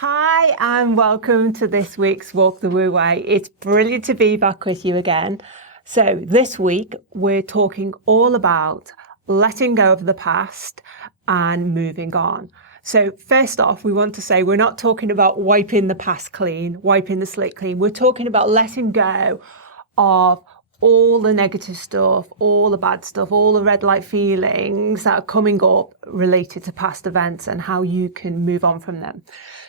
Hi and welcome to this week's Walk the Wu Wei. It's brilliant to be back with you again. So this week we're talking all about letting go of the past and moving on. So first off, we want to say we're not talking about wiping the past clean, wiping the slate clean. We're talking about letting go of all the negative stuff, all the bad stuff, all the red light feelings that are coming up related to past events and how you can move on from them.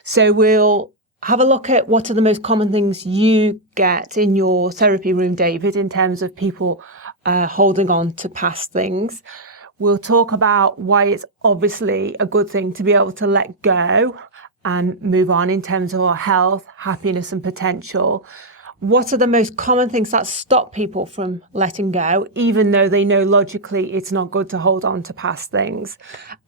So we'll have a look at what are the most common things you get in your therapy room, David, in terms of people holding on to past things. We'll talk about why it's obviously a good thing to be able to let go and move on in terms of our health, happiness and potential. What are the most common things that stop people from letting go, even though they know logically it's not good to hold on to past things?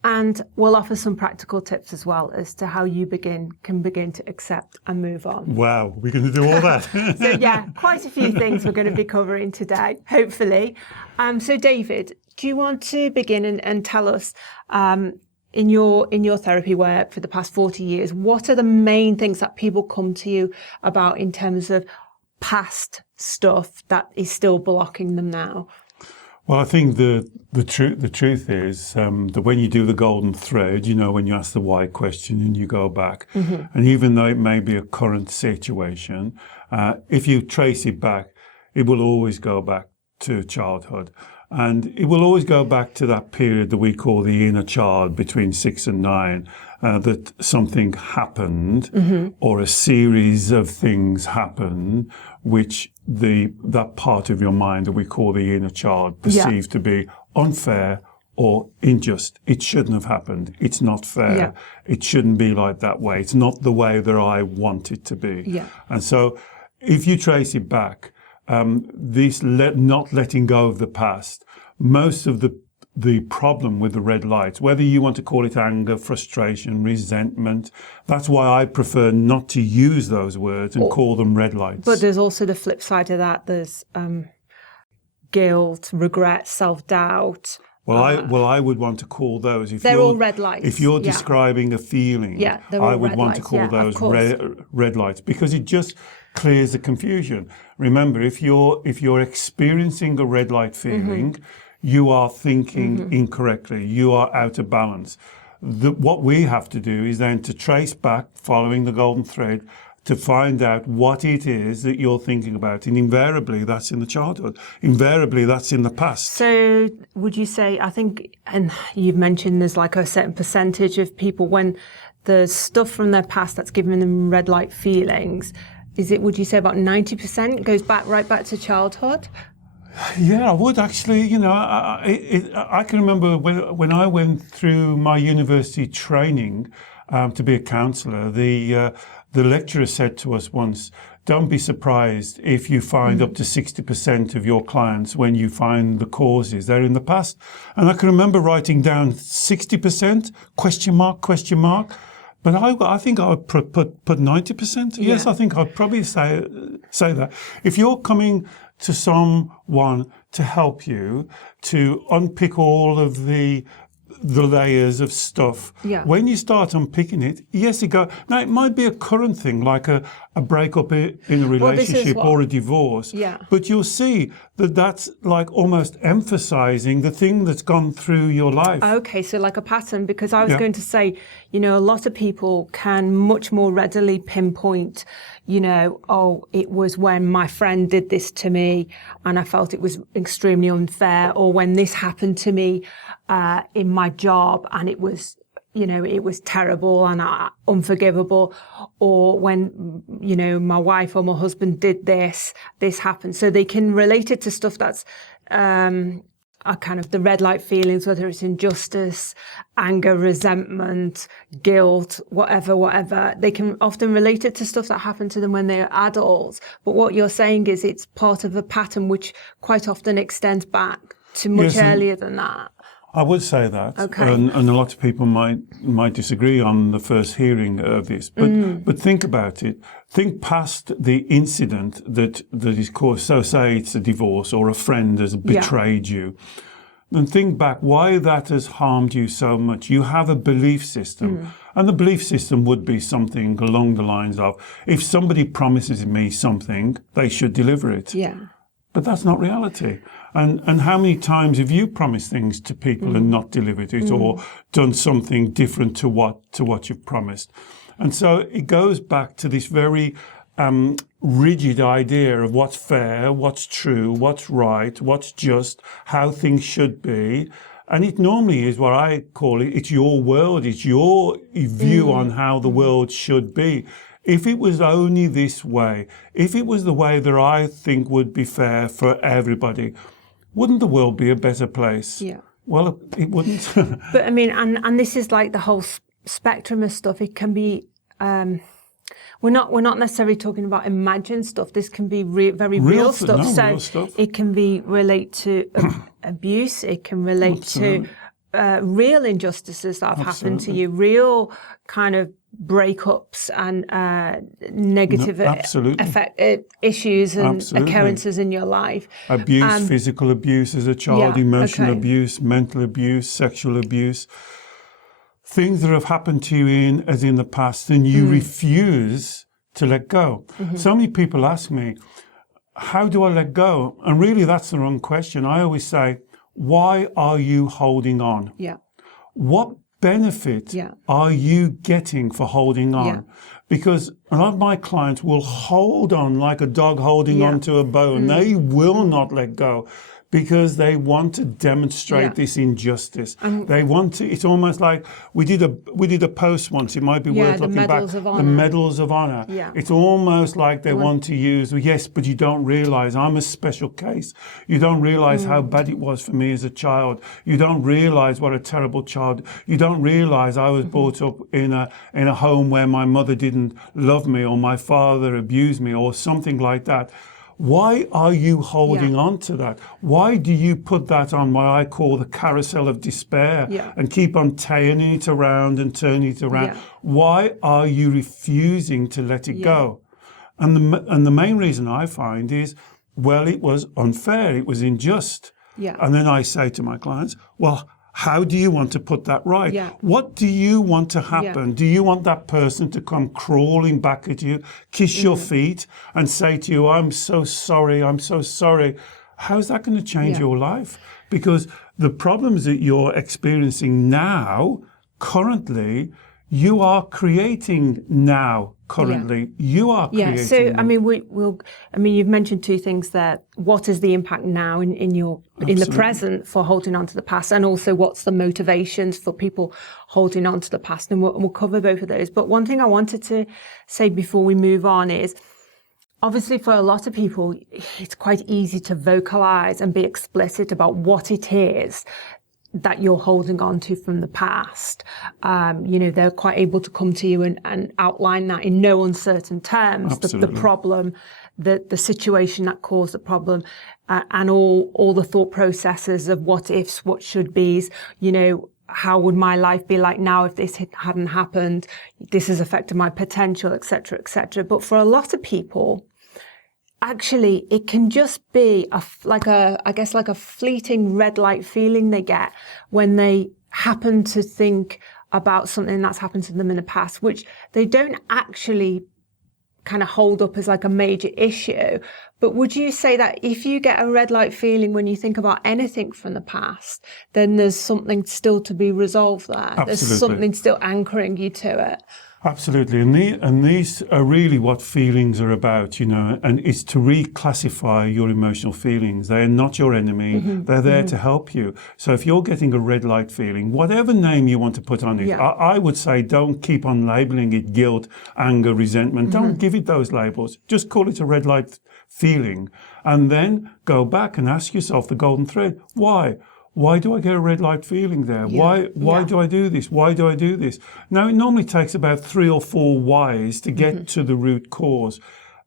And we'll offer some practical tips as well as to how you can begin to accept and move on. Wow, we're going to do all that. So yeah, quite a few things we're going to be covering today, hopefully. So David, do you want to begin and tell us, in your therapy work for the past 40 years, what are the main things that people come to you about in terms of past stuff that is still blocking them now? Well, I think the truth is that when you do the golden thread, when you ask the why question and you go back, and even though it may be a current situation, if you trace it back, it will always go back to childhood. And it will always go back to that period that we call the inner child between 6 and 9, that something happened or a series of things happen, which that part of your mind that we call the inner child perceived to be unfair or unjust. It shouldn't have happened. It's not fair. Yeah. It shouldn't be like that way. It's not the way that I want it to be. Yeah. And so if you trace it back, not letting go of the past, most of the problem with the red lights, whether you want to call it anger, frustration, resentment, that's why I prefer not to use those words and call them red lights. But there's also the flip side of that. There's guilt, regret, self-doubt. Well, I would want to call those. They're all red lights. If you're describing a feeling, I would want to call those red lights, because it just clears the confusion. Remember, if you're experiencing a red light feeling, you are thinking incorrectly. You are out of balance. What we have to do is then to trace back, following the golden thread, to find out what it is that you're thinking about. And invariably, that's in the childhood. Invariably, that's in the past. So would you say, I think, and you've mentioned there's like a certain percentage of people when there's stuff from their past that's giving them red light feelings, would you say about 90% goes right back to childhood? Yeah, I would actually. I can remember when I went through my university training to be a counsellor, the lecturer said to us once, don't be surprised if you find up to 60% of your clients, when you find the causes, they're in the past. And I can remember writing down 60%, question mark. But I think I would put 90%. Yeah. Yes, I think I'd probably say that. If you're coming to someone to help you to unpick all of the layers of stuff. Yeah. When you start unpicking it, yes, now it might be a current thing, like a breakup in a relationship or a divorce. Yeah. But you'll see that that's like almost emphasizing the thing that's gone through your life. Okay, so like a pattern, because I was going to say, a lot of people can much more readily pinpoint, it was when my friend did this to me and I felt it was extremely unfair, or when this happened to me in my job and it was, it was terrible and unforgivable, or when, my wife or my husband did this happened. So they can relate it to stuff that's are kind of the red light feelings, whether it's injustice, anger, resentment, guilt, whatever. They can often relate it to stuff that happened to them when they're adults. But what you're saying is it's part of a pattern which quite often extends back to much earlier than that. I would say that, okay. and a lot of people might disagree on the first hearing of this, but think about it. Think past the incident that is caused. So say it's a divorce or a friend has betrayed you. And think back why that has harmed you so much. You have a belief system And the belief system would be something along the lines of, if somebody promises me something, they should deliver it. Yeah. But that's not reality. And how many times have you promised things to people and not delivered it, or done something different to what you've promised? And so it goes back to this very rigid idea of what's fair, what's true, what's right, what's just, how things should be. And it normally is what I call it, it's your world, it's your view on how the world should be. If it was only this way, if it was the way that I think would be fair for everybody, wouldn't the world be a better place? Yeah. Well, it wouldn't. But I mean, and this is like the whole spectrum of stuff. It can be, we're not necessarily talking about imagined stuff. This can be very real stuff. Real stuff. It can be relate to abuse. It can relate to real injustices that have happened to you, real kind of breakups and negative issues and occurrences in your life. Abuse, physical abuse as a child, emotional abuse, mental abuse, sexual abuse. Things that have happened to you in the past and you refuse to let go. So many people ask me, how do I let go? And really that's the wrong question. I always say, why are you holding on? Yeah. What benefit are you getting for holding on? Yeah. Because a lot of my clients will hold on like a dog holding on to a bone. They will not let go because they want to demonstrate this injustice. They want to. It's almost like we did a post once. It might be worth looking back. The medals of honor. Yeah. It's almost like they want to use. Yes, but you don't realize I'm a special case. You don't realize how bad it was for me as a child. You don't realize what a terrible child. You don't realize I was brought up in a home where my mother didn't love me, or my father abused me, or something like that. Why are you holding on to that? Why do you put that on what I call the carousel of despair and keep on turning it around and turning it around? Why are you refusing to let it go? And the main reason I find is, well, it was unfair, it was unjust. And then I say to my clients, well, how do you want to put that right? What do you want to happen? Do you want that person to come crawling back at you, kiss your feet and say to you, I'm so sorry, I'm so sorry? How's that going to change your life? Because the problems that you're experiencing now, currently, you are creating now. Currently, you are creating. Yeah. So I mean, you've mentioned two things there. What is the impact now in the present for holding on to the past, and also what's the motivations for people holding on to the past? And we'll cover both of those. But one thing I wanted to say before we move on is, obviously, for a lot of people, it's quite easy to vocalize and be explicit about what it is that you're holding on to from the past. They're quite able to come to you and outline that in no uncertain terms, the problem, the situation that caused the problem, and all the thought processes of what ifs, what should be's, how would my life be like now if this hadn't happened? This has affected my potential, etc., etc. But for a lot of people, actually, it can just be like a fleeting red light feeling they get when they happen to think about something that's happened to them in the past, which they don't actually kind of hold up as like a major issue. But would you say that if you get a red light feeling when you think about anything from the past, then there's something still to be resolved there? Absolutely. There's something still anchoring you to it. Absolutely. And these are really what feelings are about, and it's to reclassify your emotional feelings. They are not your enemy. They're there to help you. So if you're getting a red light feeling, whatever name you want to put on it, I would say don't keep on labeling it guilt, anger, resentment. Don't give it those labels. Just call it a red light feeling. And then go back and ask yourself the golden thread. Why? Why do I get a red light feeling there? Why do I do this? Why do I do this? Now, it normally takes about 3 or 4 whys to get to the root cause.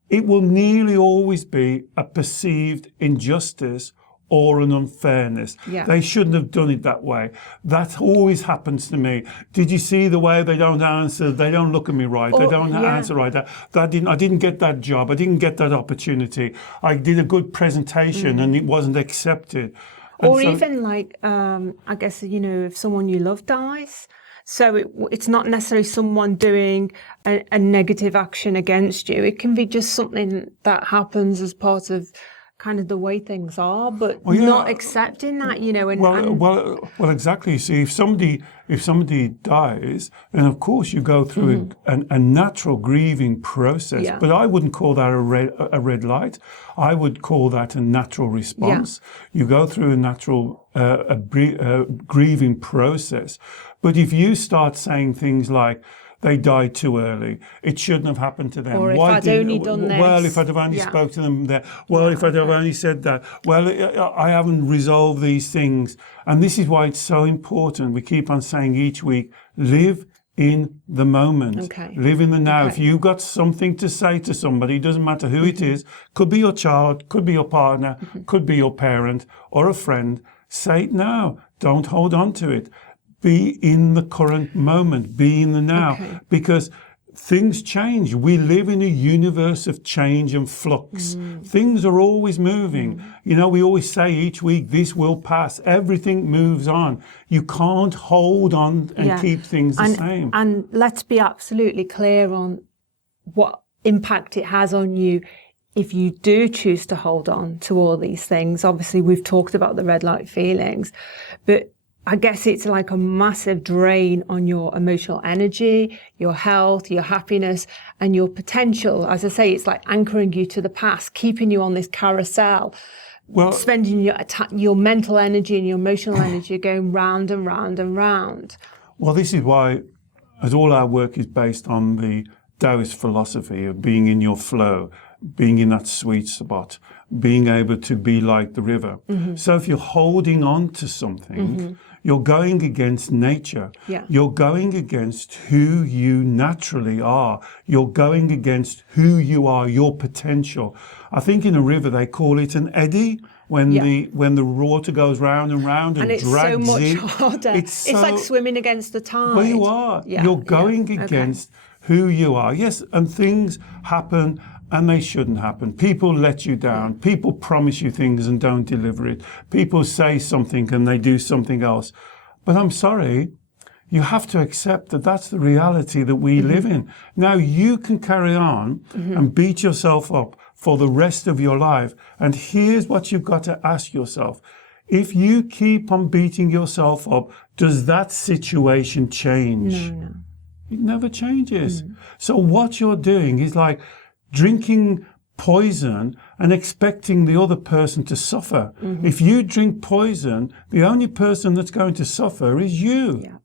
It will nearly always be a perceived injustice or an unfairness. They shouldn't have done it that way. That always happens to me. Did you see the way they don't answer? They don't look at me right. They don't answer right. I didn't get that job. I didn't get that opportunity. I did a good presentation and it wasn't accepted. Or even like, I guess, if someone you love dies, So it's not necessarily someone doing a negative action against you. It can be just something that happens as part of kind of the way things are, but not accepting that, you know. Well, exactly. See, if somebody dies, then of course you go through a natural grieving process. Yeah. But I wouldn't call that a red light. I would call that a natural response. Yeah. You go through a natural grieving process. But if you start saying things like, they died too early, it shouldn't have happened to them. Or if I'd only done this. Well, if I'd have only spoke to them there. Well, if I'd have only said that. Well, I haven't resolved these things. And this is why it's so important. We keep on saying each week, live in the moment. Okay. Live in the now. Okay. If you've got something to say to somebody, it doesn't matter who it is, could be your child, could be your partner, could be your parent or a friend, say it now. Don't hold on to it. Be in the current moment, be in the now, because things change. We live in a universe of change and flux. Things are always moving. You know, we always say each week, this will pass. Everything moves on. You can't hold on and keep things the same. And let's be absolutely clear on what impact it has on you if you do choose to hold on to all these things. Obviously, we've talked about the red light feelings, but I guess it's like a massive drain on your emotional energy, your health, your happiness, and your potential. As I say, it's like anchoring you to the past, keeping you on this carousel, spending your mental energy and your emotional energy going round and round and round. Well, this is why, as all our work is based on the Taoist philosophy of being in your flow, being in that sweet spot, being able to be like the river. So if you're holding on to something, you're going against nature. Yeah. You're going against who you naturally are. You're going against who you are, your potential. I think in a river they call it an eddy. When the water goes round and round and it's drags so much in. harder. It's like swimming against the tide. Well, you are. Yeah. You're going against who you are. Yes, and things happen and they shouldn't happen. People let you down. People promise you things and don't deliver it. People say something and they do something else. But I'm sorry, you have to accept that that's the reality that we live in. Now, you can carry on and beat yourself up for the rest of your life. And here's what you've got to ask yourself. If you keep on beating yourself up, does that situation change? No. It never changes. So what you're doing is like drinking poison and expecting the other person to suffer. If you drink poison, the only person that's going to suffer is you. Yeah.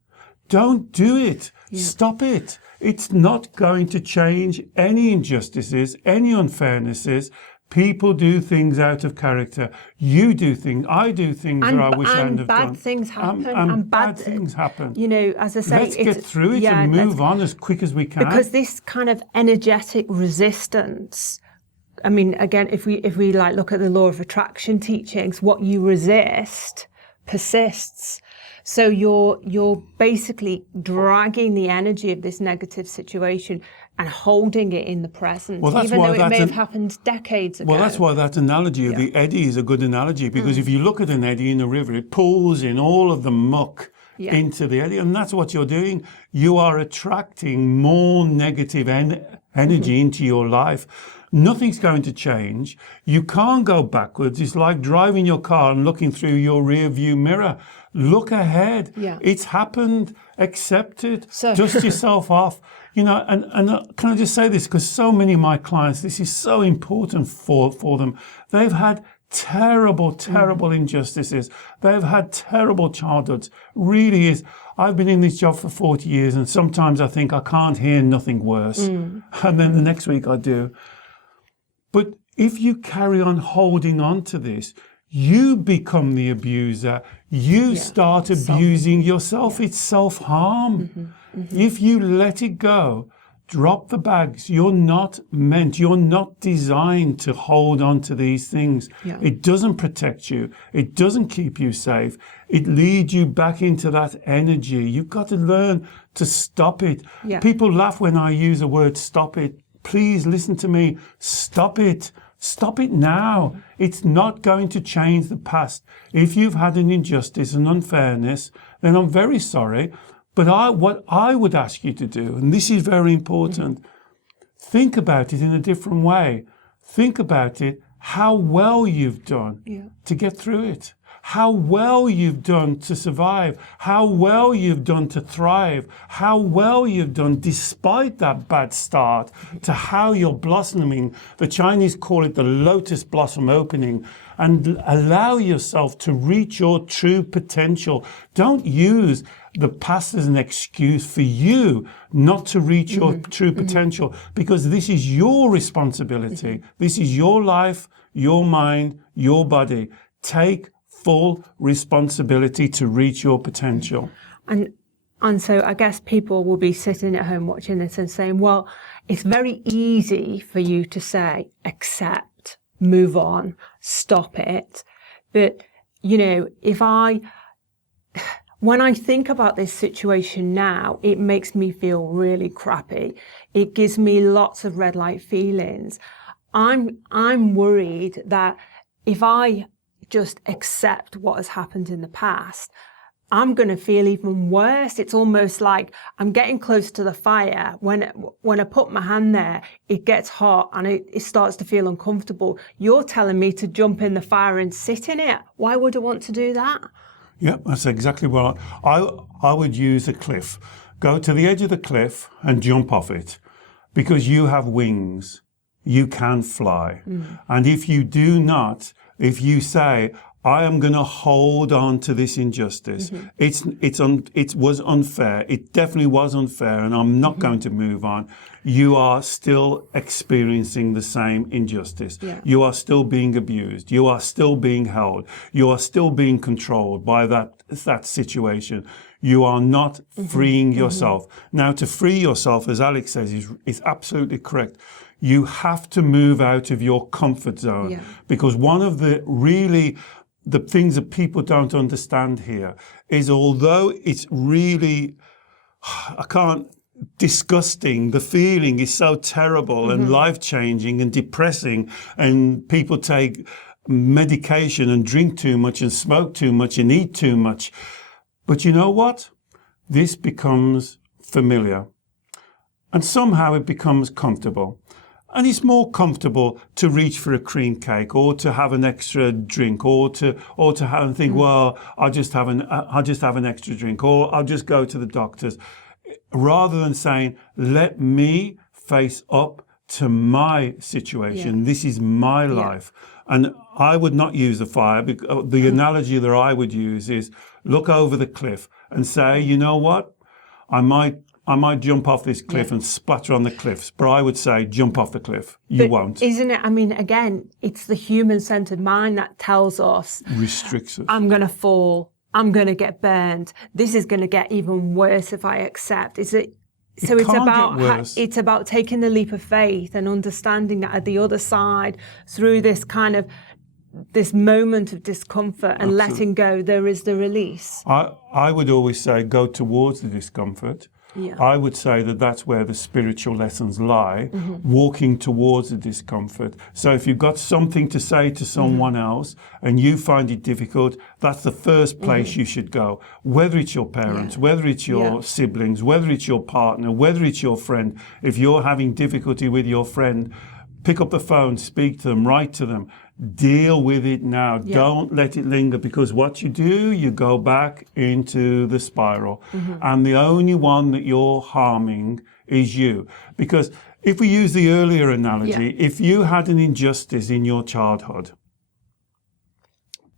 Don't do it. Stop it. It's not going to change any injustices, any unfairnesses. People do things out of character. You do things. I do things that I wish I hadn't have done. And bad things happen. And bad things happen. You know, as I say, let's get through it and move on as quick as we can. Because this kind of energetic resistance, I mean, again, if we like look at the law of attraction teachings, what you resist persists. So you're basically dragging the energy of this negative situation and holding it in the present, even though it may have happened decades ago. Well, that's why that analogy of the eddy is a good analogy, because if you look at an eddy in a river, it pulls in all of the muck into the eddy, and that's what you're doing. You are attracting more negative energy into your life. Nothing's going to change. You can't go backwards. It's like driving your car and looking through your rear view mirror. Look ahead. Yeah. It's happened. Accept it. So dust yourself off. You know, and can I just say this? Because so many of my clients, this is so important for them. They've had terrible injustices. They've had terrible childhoods. Really is. I've been in this job for 40 years, and sometimes I think I can't hear nothing worse. And then the next week I do. But if you carry on holding on to this, you become the abuser. You start abusing yourself. It's self-harm. If you let it go, drop the bags. You're not designed to hold on to these things. It doesn't protect you. It doesn't keep you safe. It leads you back into that energy. You've got to learn to stop it. People laugh when I use the word stop it. Please listen to me. Stop it. Stop it now. It's not going to change the past. If you've had an injustice and unfairness, then I'm very sorry, But what I would ask you to do, and this is very important, think about it in a different way. Think about it, how well you've done to get through it. How well you've done to survive, how well you've done to thrive, how well you've done despite that bad start, to how you're blossoming. The Chinese call it the lotus blossom opening, and allow yourself to reach your true potential. Don't use the past as an excuse for you not to reach your true potential, because this is your responsibility. This is your life, your mind, your body. Take full responsibility to reach your potential. And so I guess people will be sitting at home watching this and saying, well, it's very easy for you to say, accept, move on, stop it. But, you know, when I think about this situation now, it makes me feel really crappy. It gives me lots of red light feelings. I'm worried that if I just accept what has happened in the past, I'm going to feel even worse. It's almost like I'm getting close to the fire. When I put my hand there, it gets hot and it starts to feel uncomfortable. You're telling me to jump in the fire and sit in it. Why would I want to do that? Yeah, that's exactly what I would use. A cliff. Go to the edge of the cliff and jump off it, because you have wings. You can fly. And if you do not, if you say, I am going to hold on to this injustice, it was unfair, it definitely was unfair, and I'm not going to move on, you are still experiencing the same injustice. You are still being abused. You are still being held. You are still being controlled by that situation. You are not freeing yourself. Now, to free yourself, as Alex says, is absolutely correct. You have to move out of your comfort zone, because one of the things that people don't understand here is, although it's really, disgusting, the feeling is so terrible and life-changing and depressing, and people take medication and drink too much and smoke too much and eat too much. But you know what? This becomes familiar, and somehow it becomes comfortable. And it's more comfortable to reach for a cream cake, or to have an extra drink, or to have and think, well, I'll just have an extra drink, or I'll just go to the doctors, rather than saying, let me face up to my situation. This is my life. And I would not use the fire. The analogy that I would use is look over the cliff and say, you know what? I might jump off this cliff and splatter on the cliffs, but I would say jump off the cliff. You won't. Isn't it? I mean, again, it's the human-centered mind that tells us, restricts us. I'm going to fall. I'm going to get burned. This is going to get even worse if I accept. It's about taking the leap of faith and understanding that at the other side, through this moment of discomfort and letting go, there is the release. I would always say go towards the discomfort. I would say that's where the spiritual lessons lie, walking towards the discomfort. So if you've got something to say to someone else and you find it difficult, that's the first place you should go. Whether it's your parents, whether it's your siblings, whether it's your partner, whether it's your friend. If you're having difficulty with your friend, pick up the phone, speak to them, write to them. Deal with it now. Don't let it linger, because what you do, you go back into the spiral. And the only one that you're harming is you. Because if we use the earlier analogy, if you had an injustice in your childhood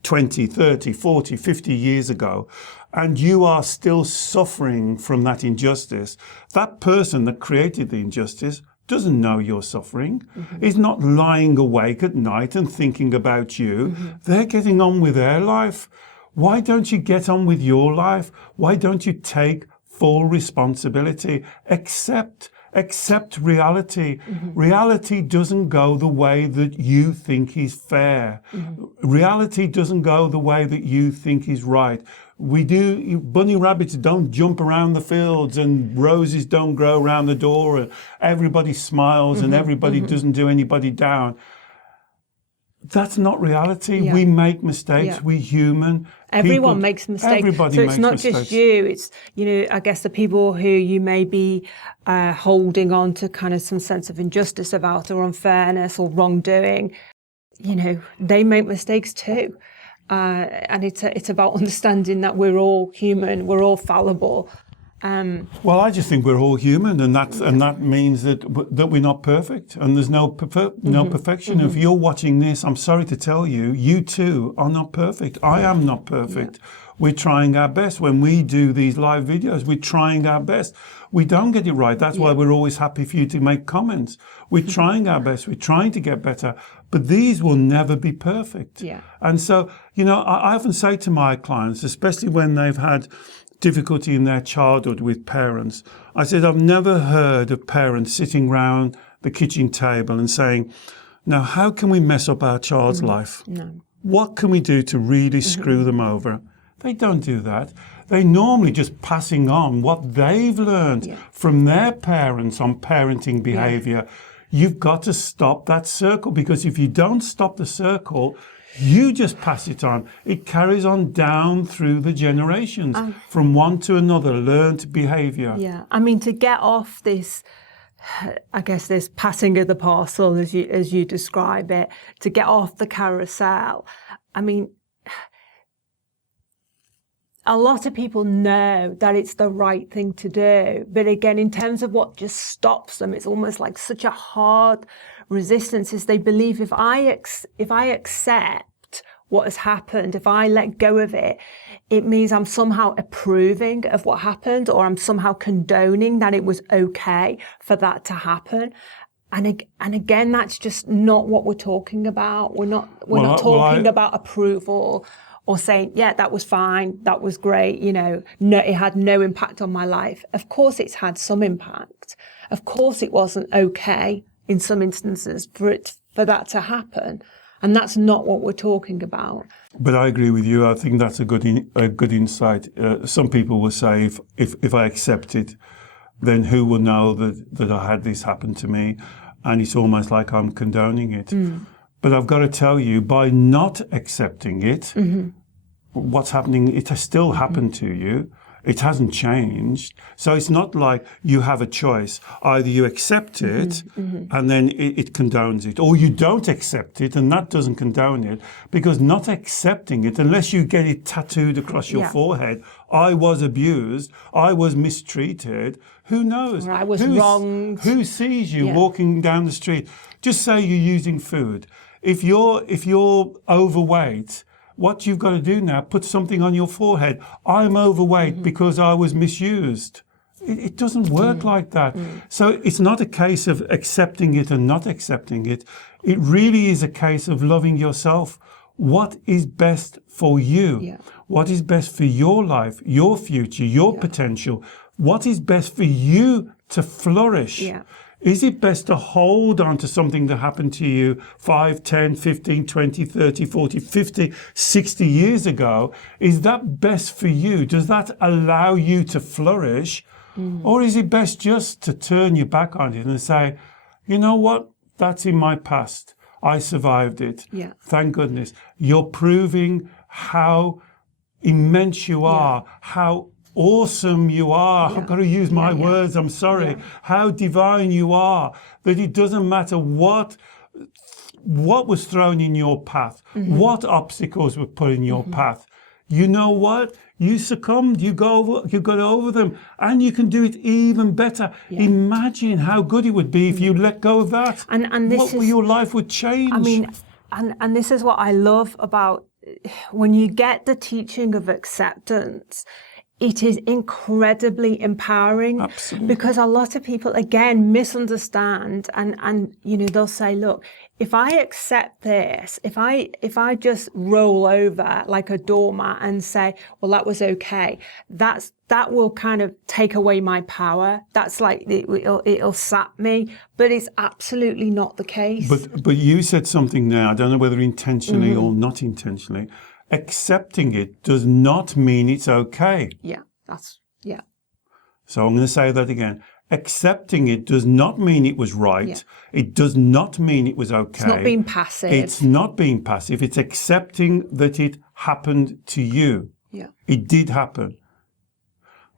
20, 30, 40, 50 years ago, and you are still suffering from that injustice, that person that created the injustice doesn't know you're suffering, is not lying awake at night and thinking about you. They're getting on with their life. Why don't you get on with your life? Why don't you take full responsibility? Accept reality. Reality doesn't go the way that you think is fair. Reality doesn't go the way that you think is right. Bunny rabbits don't jump around the fields, and roses don't grow around the door, and everybody smiles and everybody doesn't do anybody down. that's not reality. Yeah. We make mistakes. Yeah. We're human. Everyone People- makes mistakes. Everybody so makes it's not mistakes. just you. It's, I guess the people who you may be holding on to kind of some sense of injustice about, or unfairness or wrongdoing, they make mistakes too. And it's about understanding that we're all human, we're all fallible. Well, I just think we're all human, and that means that we're not perfect, and there's no perfection. If you're watching this, I'm sorry to tell you, you too are not perfect. I am not perfect. Yeah. We're trying our best. When we do these live videos, we're trying our best. We don't get it right. That's why we're always happy for you to make comments. We're trying our best. We're trying to get better. But these will never be perfect. Yeah. And so, I often say to my clients, especially when they've had difficulty in their childhood with parents, I said, I've never heard of parents sitting round the kitchen table and saying, now, how can we mess up our child's life? No. What can we do to really screw them over? They don't do that. They normally just passing on what they've learned from their parents on parenting behavior. You've got to stop that circle, because if you don't stop the circle, you just pass it on. It carries on down through the generations, from one to another, learned behavior. Yeah, I mean, to get off this, I guess, this passing of the parcel, as you describe it, to get off the carousel, I mean, a lot of people know that it's the right thing to do. But again, in terms of what just stops them, it's almost like such a hard resistance, is they believe if I accept what has happened, if I let go of it, it means I'm somehow approving of what happened, or I'm somehow condoning that it was okay for that to happen. And again, that's just not what we're talking about. We're not talking about approval, or saying, yeah, that was fine, that was great, no, it had no impact on my life. Of course it's had some impact. Of course it wasn't okay in some instances for that to happen. And that's not what we're talking about. But I agree with you. I think that's a good insight. Some people will say, if I accept it, then who will know that I had this happen to me? And it's almost like I'm condoning it. But I've got to tell you, by not accepting it, what's happening, it has still happened to you. It hasn't changed. So it's not like you have a choice. Either you accept it and then it condones it, or you don't accept it and that doesn't condone it. Because not accepting it, unless you get it tattooed across your forehead, I was abused, I was mistreated, who knows? Or I was wronged. Who sees you walking down the street? Just say you're using food. If you're overweight, what you've got to do now, put something on your forehead. I'm overweight because I was misused. It doesn't work like that. So it's not a case of accepting it and not accepting it. It really is a case of loving yourself. What is best for you? Yeah. What is best for your life, your future, your potential? What is best for you to flourish? Yeah. Is it best to hold on to something that happened to you 5, 10, 15, 20, 30, 40, 50, 60 years ago? Is that best for you? Does that allow you to flourish? Or is it best just to turn your back on it and say, you know what? That's in my past. I survived it. Yeah. Thank goodness. You're proving how immense you are, how awesome you are. I've got to use my words, I'm sorry. How divine you are, that it doesn't matter what was thrown in your path, what obstacles were put in your path. You know what? You succumbed, you got over them, and you can do it even better. Imagine how good it would be if you let go of that. And your life would change. I mean, and this is what I love about when you get the teaching of acceptance. It is incredibly empowering. Absolutely. Because a lot of people, again, misunderstand and they'll say, look, if I accept this, if I just roll over like a doormat and say, well, that was okay, that will kind of take away my power. That's like, it'll sap me, but it's absolutely not the case. But you said something now, I don't know whether intentionally or not intentionally. Accepting it does not mean it's okay. Yeah. So I'm going to say that again. accepting it does not mean it was right. Yeah. It does not mean it was okay. It's not being passive. It's not being passive. It's accepting that it happened to you. Yeah. It did happen.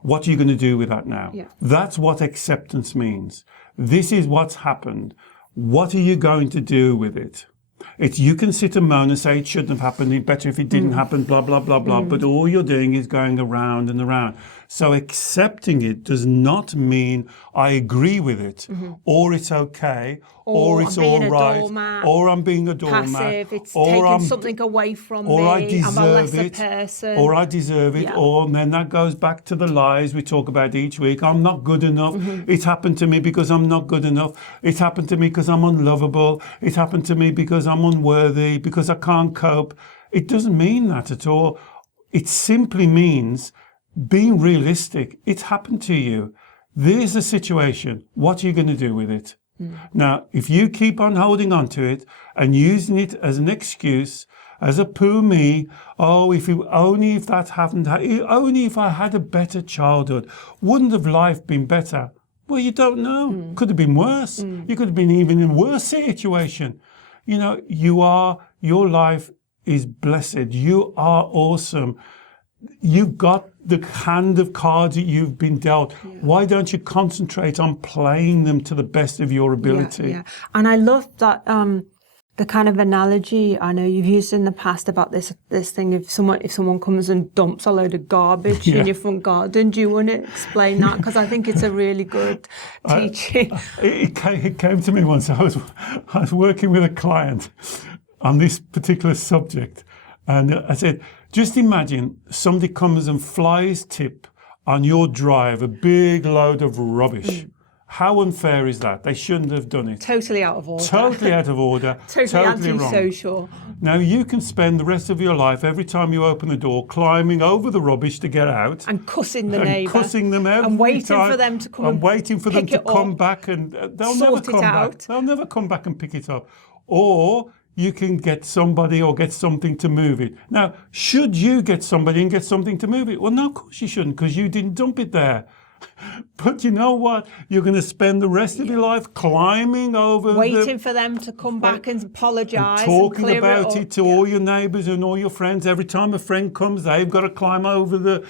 What are you going to do with that now? Yeah. That's what acceptance means. This is what's happened. What are you going to do with it? You can sit and moan and say it shouldn't have happened, it's better if it didn't happen, blah, blah, blah, blah. But all you're doing is going around and around. So accepting it does not mean I agree with it, or it's okay, or it's all right, or I'm being a doormat, passive, it's or taking I'm something away from or me, I deserve I'm a lesser it, person. or I deserve it, Yeah. or and then that goes back to the lies we talk about each week. I'm not good enough. It happened to me because I'm not good enough. It happened to me because I'm unlovable. It happened to me because I'm unworthy, because I can't cope. It doesn't mean that at all. It simply means being realistic. It's happened to you. There's a situation. What are you going to do with it? Now, if you keep on holding on to it and using it as an excuse, as a poor me, only if that happened, only if I had a better childhood, wouldn't have life been better? Well, you don't know. Could have been worse. You could have been even in a worse situation. You know, your life is blessed. You are awesome. You've got the hand of cards that you've been dealt. Yeah. Why don't you concentrate on playing them to the best of your ability? Yeah. And I love that the kind of analogy I know you've used in the past about this thing if someone comes and dumps a load of garbage in your front garden. Do you want to explain that? Because I think it's a really good teaching. It came to me once. I was working with a client on this particular subject, and I said, just imagine somebody comes and flies tip on your drive a big load of rubbish. How unfair is that? They shouldn't have done it. Totally out of order. Totally out of order. Totally antisocial. Wrong. Now you can spend the rest of your life, every time you open the door, climbing over the rubbish to get out. And cussing the neighbour. Cussing them every and waiting time, for them to come and waiting for them to come up, back, and they'll never come back. They'll never come back and pick it up. Or you can get somebody or get something to move it. Now, should you get somebody and get something to move it? Well, no, of course you shouldn't, because you didn't dump it there. But you know what? You're going to spend the rest of your life climbing over, waiting for them to come back and apologise, and talking clear about it to all your neighbours and all your friends. Every time a friend comes, they've got to climb over the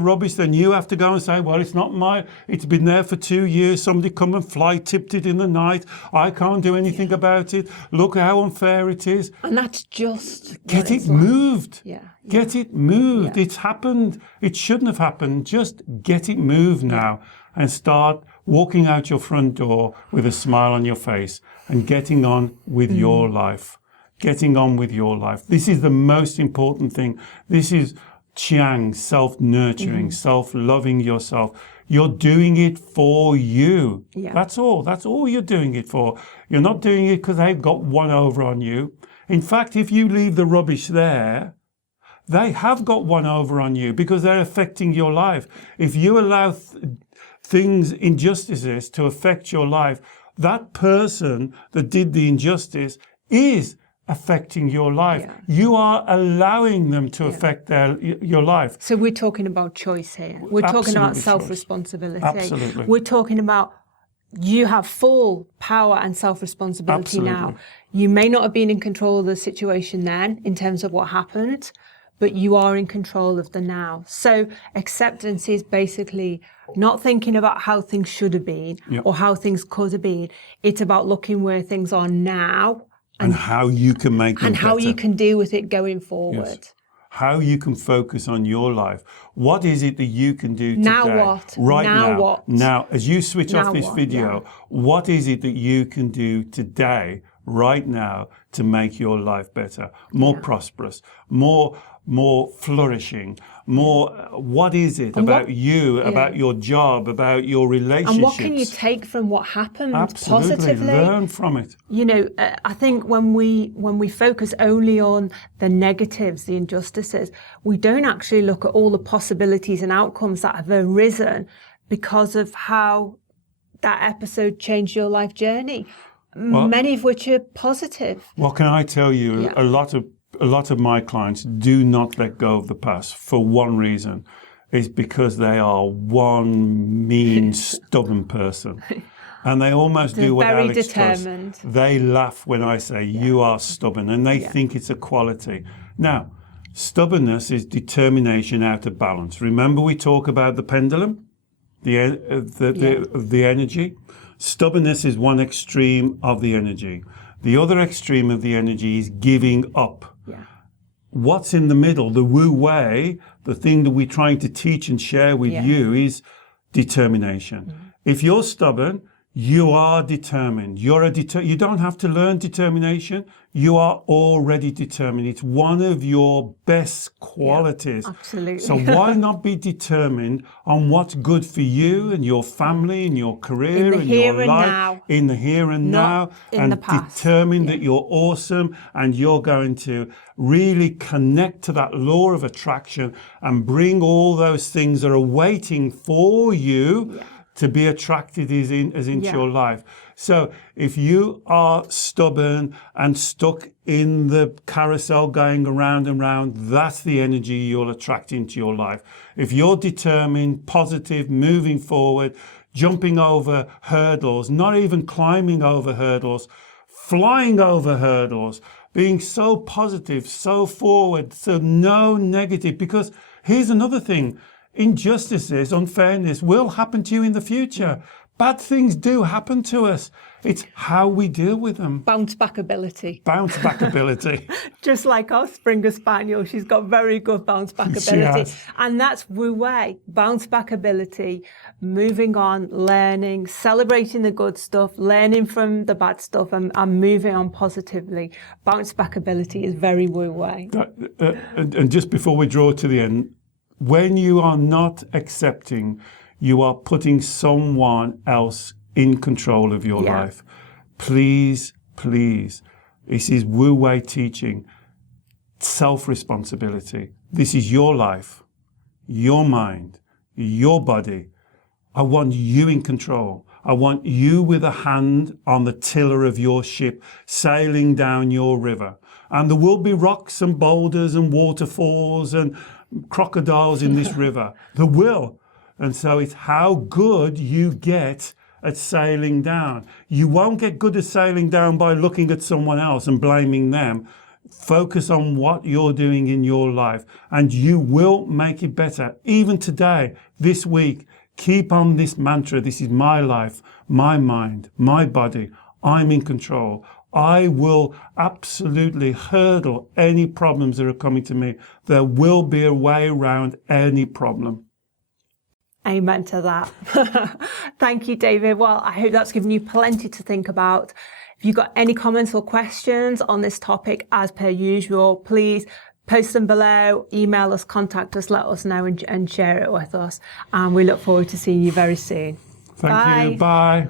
rubbish. Then you have to go and say, "Well, it's been there for 2 years. Somebody come and fly tipped it in the night. I can't do anything about it. Look how unfair it is." And that's just get it moved. Yeah. Get it moved. Yeah. It's happened. It shouldn't have happened. Just get it moved now and start walking out your front door with a smile on your face and getting on with your life. Getting on with your life. This is the most important thing. This is Chiang, self-nurturing, self-loving yourself. You're doing it for you. Yeah. That's all. That's all you're doing it for. You're not doing it because they've got one over on you. In fact, if you leave the rubbish there, they have got one over on you because they're affecting your life. If you allow injustices to affect your life, that person that did the injustice is affecting your life. Yeah. You are allowing them to affect your life. So we're talking about choice here. We're talking about self-responsibility. Absolutely. We're talking about you have full power and self-responsibility now. You may not have been in control of the situation then in terms of what happened, but you are in control of the now. So acceptance is basically not thinking about how things should have been or how things could have been. It's about looking where things are now and how you can make them and how better. you can deal with it going forward. Yes. How you can focus on your life. What is it that you can do today? Now what? Right now. What? Now, as you switch off this video, Yeah. what is it that you can do today, right now, to make your life better, more prosperous, more flourishing, more, what is it about you, about your job, about your relationships? And what can you take from what happened Absolutely. positively? Learn from it. You know, I think when we focus only on the negatives, the injustices, we don't actually look at all the possibilities and outcomes that have arisen because of how that episode changed your life journey, many of which are positive. Well, can I tell you, a lot of my clients do not let go of the past for one reason. is because they are one mean, stubborn person. And they almost do what very Alex determined. does. They laugh when I say, you are stubborn, and they think it's a quality. Now, stubbornness is determination out of balance. Remember we talk about the pendulum, the energy? Stubbornness is one extreme of the energy. The other extreme of the energy is giving up. Yeah. What's in the middle, the Wu Wei, the thing that we're trying to teach and share with you is determination. If you're stubborn, you are determined. You don't have to learn determination. You are already determined. It's one of your best qualities. Absolutely. So why not be determined on what's good for you and your family and your career and your life in the here and now, and determined that you're awesome and you're going to really connect to that law of attraction and bring all those things that are waiting for you to be attracted into your life. So if you are stubborn and stuck in the carousel going around and round, that's the energy you'll attract into your life. If you're determined, positive, moving forward, jumping over hurdles, not even climbing over hurdles, flying over hurdles, being so positive, so forward, so no negative, because here's another thing. Injustices, unfairness will happen to you in the future. Bad things do happen to us. It's how we deal with them. Bounce back ability. Bounce back ability. Just like our Springer Spaniel, she's got very good bounce back ability. And that's Wu Wei, bounce back ability, moving on, learning, celebrating the good stuff, learning from the bad stuff and moving on positively. Bounce back ability is very Wu Wei. And just before we draw to the end, when you are not accepting, you are putting someone else in control of your life. Please, please, this is Wu Wei teaching, self-responsibility. This is your life, your mind, your body. I want you in control. I want you with a hand on the tiller of your ship, sailing down your river. And there will be rocks and boulders and waterfalls and crocodiles in this river. There will. And so it's how good you get at sailing down. You won't get good at sailing down by looking at someone else and blaming them. Focus on what you're doing in your life and you will make it better. Even today, this week, keep on this mantra. This is my life, my mind, my body. I'm in control. I will absolutely hurdle any problems that are coming to me. There will be a way around any problem. Amen to that. Thank you, David. Well, I hope that's given you plenty to think about. If you've got any comments or questions on this topic, as per usual, please post them below, email us, contact us, let us know and share it with us. And we look forward to seeing you very soon. Thank you. Bye.